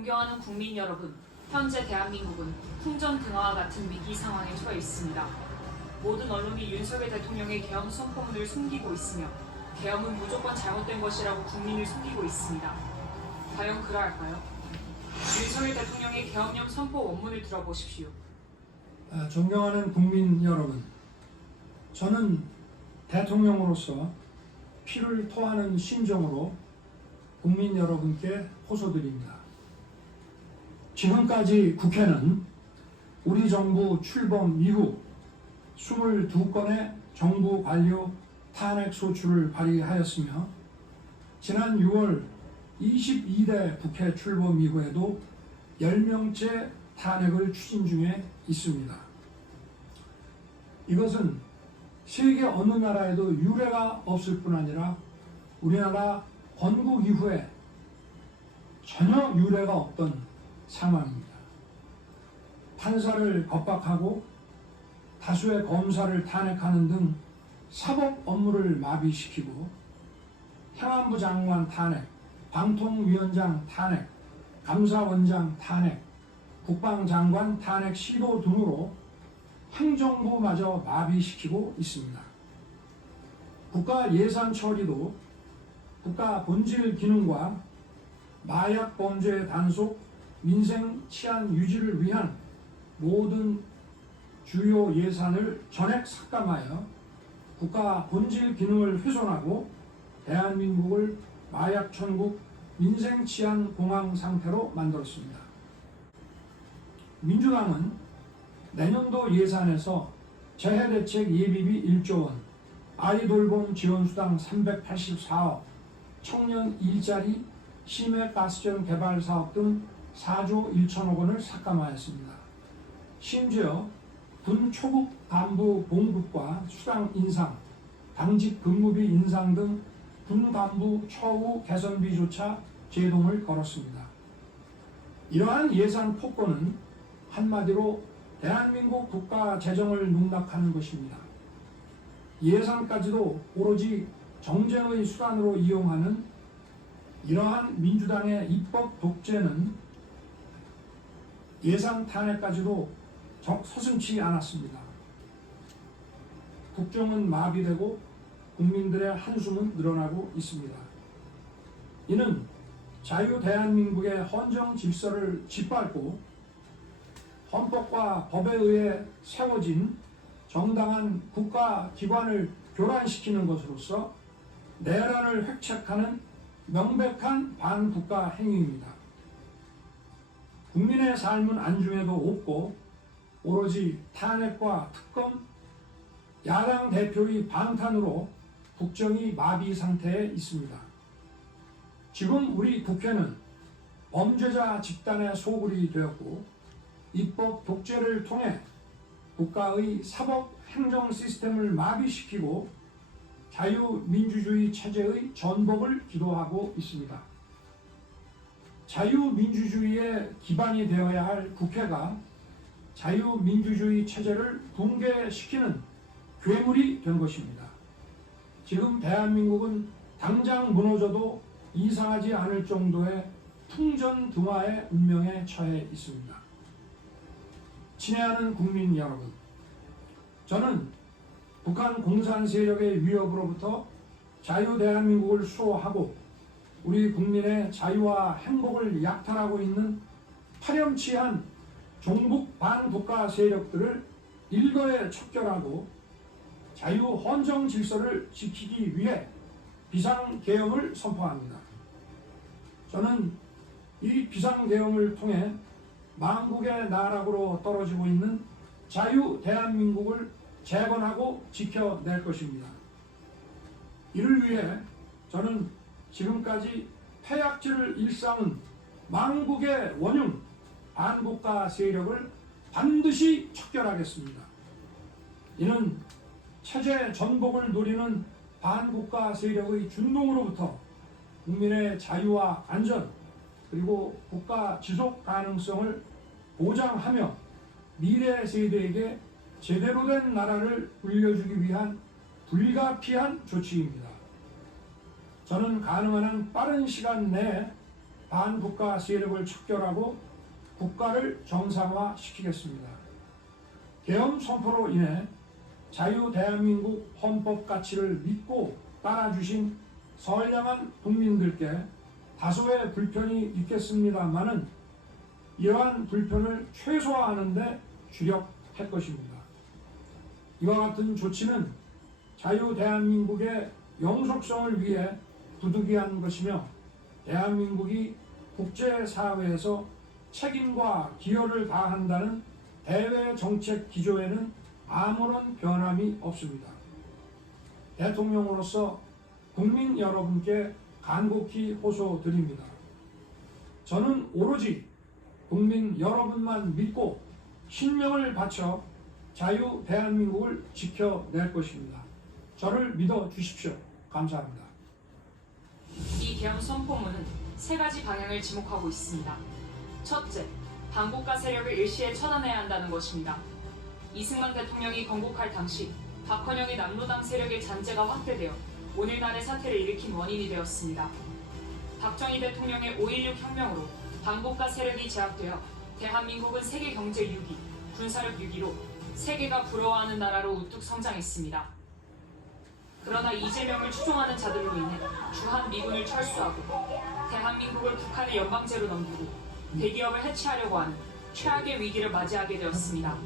존경하는 국민 여러분, 현재 대한민국은 풍전등화와 같은 위기 상황에 처해 있습니다. 모든 언론이 윤석열 대통령의 계엄 선포문을 숨기고 있으며 계엄은 무조건 잘못된 것이라고 국민을 속이고 있습니다. 과연 그러할까요? 윤석열 대통령의 계엄령 선포 원문을 들어보십시오. 존경하는 국민 여러분, 저는 대통령으로서 피를 토하는 심정으로 국민 여러분께 호소드립니다. 지금까지 국회는 우리 정부 출범 이후 22건의 정부 관료 탄핵 소추를 발의하였으며 지난 6월 22대 국회 출범 이후에도 10명째 탄핵을 추진 중에 있습니다. 이것은 세계 어느 나라에도 유례가 없을 뿐 아니라 우리나라 건국 이후에 전혀 유례가 없던 상황입니다. 판사를 겁박하고 다수의 검사를 탄핵하는 등 사법 업무를 마비시키고 행안부 장관 탄핵, 방통위원장 탄핵, 감사원장 탄핵, 국방장관 탄핵 시도 등으로 행정부마저 마비시키고 있습니다. 국가 예산 처리도 국가 본질 기능과 마약 범죄 단속, 민생 치안 유지를 위한 모든 주요 예산을 전액 삭감하여 국가 본질 기능을 훼손하고 대한민국을 마약 천국, 민생 치안 공황 상태로 만들었습니다. 민주당은 내년도 예산에서 재해대책 예비비 1조 원, 아이돌봄 지원수당 384억, 청년 일자리, 심해가스전 개발 사업 등 4조 1천억 원을 삭감하였습니다. 심지어 군 초급 간부 봉급과 수당 인상, 당직 근무비 인상 등 군 간부 처우 개선비조차 제동을 걸었습니다. 이러한 예산 폭거는 한마디로 대한민국 국가 재정을 농락하는 것입니다. 예산까지도 오로지 정쟁의 수단으로 이용하는 이러한 민주당의 입법 독재는 예산 탄핵까지도 서슴지 않았습니다. 국정은 마비되고 국민들의 한숨은 늘어나고 있습니다. 이는 자유 대한민국의 헌정 질서를 짓밟고 헌법과 법에 의해 세워진 정당한 국가기관을 교란시키는 것으로서 내란을 획책하는 명백한 반국가 행위입니다. 국민의 삶은 안중에도 없고 오로지 탄핵과 특검, 야당 대표의 방탄으로 국정이 마비 상태에 있습니다. 지금 우리 국회는 범죄자 집단의 소굴이 되었고 입법 독재를 통해 국가의 사법 행정 시스템을 마비시키고 자유민주주의 체제의 전복을 기도하고 있습니다. 자유민주주의의 기반이 되어야 할 국회가 자유민주주의 체제를 붕괴시키는 괴물이 된 것입니다. 지금 대한민국은 당장 무너져도 이상하지 않을 정도의 풍전등화의 운명에 처해 있습니다. 친애하는 국민 여러분, 저는 북한 공산 세력의 위협으로부터 자유 대한민국을 수호하고 우리 국민의 자유와 행복을 약탈하고 있는 파렴치한 종북 반국가 세력들을 일거에 척결하고 자유 헌정 질서를 지키기 위해 비상계엄을 선포합니다. 저는 이 비상계엄을 통해 망국의 나락으로 떨어지고 있는 자유 대한민국을 재건하고 지켜낼 것입니다. 이를 위해 저는 지금까지 폐약질을 일삼은 망국의 원흉 반국가 세력을 반드시 척결하겠습니다. 이는 체제 전복을 노리는 반국가 세력의 준동으로부터 국민의 자유와 안전 그리고 국가 지속 가능성을 보장하며 미래 세대에게 제대로 된 나라를 물려주기 위한 불가피한 조치입니다. 저는 가능한 한 빠른 시간 내에 반국가 세력을 척결하고 국가를 정상화시키겠습니다. 계엄 선포로 인해 자유 대한민국 헌법 가치를 믿고 따라주신 선량한 국민들께 다소의 불편이 있겠습니다마는 이러한 불편을 최소화하는 데 주력할 것입니다. 이와 같은 조치는 자유 대한민국의 영속성을 위해 부득이한 것이며 대한민국이 국제사회에서 책임과 기여를 다한다는 대외 정책 기조에는 아무런 변함이 없습니다. 대통령으로서 국민 여러분께 간곡히 호소드립니다. 저는 오로지 국민 여러분만 믿고 신명을 바쳐 자유 대한민국을 지켜낼 것입니다. 저를 믿어 주십시오. 감사합니다. 이 계엄 선포문은 세 가지 방향을 지목하고 있습니다. 첫째, 반국가 세력을 일시에 처단해야 한다는 것입니다. 이승만 대통령이 건국할 당시 박헌영의 남로당 세력의 잔재가 확대되어 오늘날의 사태를 일으킨 원인이 되었습니다. 박정희 대통령의 5.16 혁명으로 반국가 세력이 제압되어 대한민국은 세계 경제 6위, 군사력 6위로 세계가 부러워하는 나라로 우뚝 성장했습니다. 그러나 이재명을 추종하는 자들로 인해 주한 미군을 철수하고 대한민국을 북한의 연방제로 넘기고 대기업을 해체하려고 하는 최악의 위기를 맞이하게 되었습니다.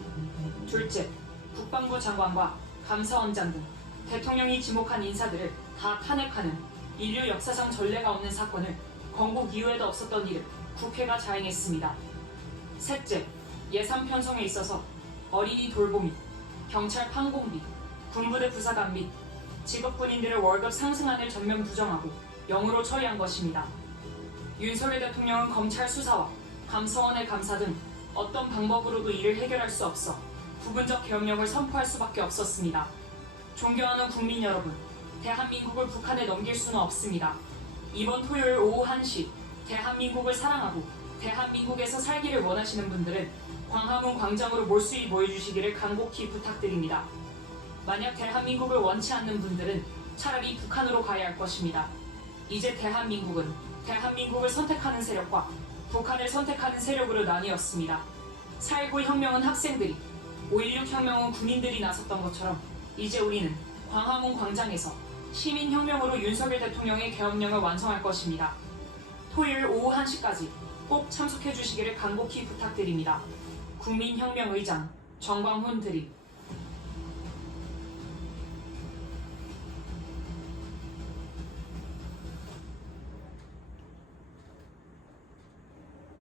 둘째, 국방부 장관과 감사원장 등 대통령이 지목한 인사들을 다 탄핵하는 인류 역사상 전례가 없는 사건을 건국 이후에도 없었던 일을 국회가 자행했습니다. 셋째, 예산 편성에 있어서 어린이 돌보미, 경찰 판공비, 군부대 부사관 및 직업군인들의 월급 상승안을 전면 부정하고 영으로 처리한 것입니다. 윤석열 대통령은 검찰 수사와 감사원의 감사 등 어떤 방법으로도 이를 해결할 수 없어 부분적 계엄령을 선포할 수밖에 없었습니다. 존경하는 국민 여러분, 대한민국을 북한에 넘길 수는 없습니다. 이번 토요일 오후 1시 대한민국을 사랑하고 대한민국에서 살기를 원하시는 분들은 광화문 광장으로 몰수히 모여주시기를 간곡히 부탁드립니다. 만약 대한민국을 원치 않는 분들은 차라리 북한으로 가야 할 것입니다. 이제 대한민국은 대한민국을 선택하는 세력과 북한을 선택하는 세력으로 나뉘었습니다. 4.19 혁명은 학생들이, 5.16 혁명은 군인들이 나섰던 것처럼 이제 우리는 광화문 광장에서 시민혁명으로 윤석열 대통령의 계엄령을 완성할 것입니다. 토요일 오후 1시까지 꼭 참석해 주시기를 간곡히 부탁드립니다. 국민혁명의장 정광훈 드림.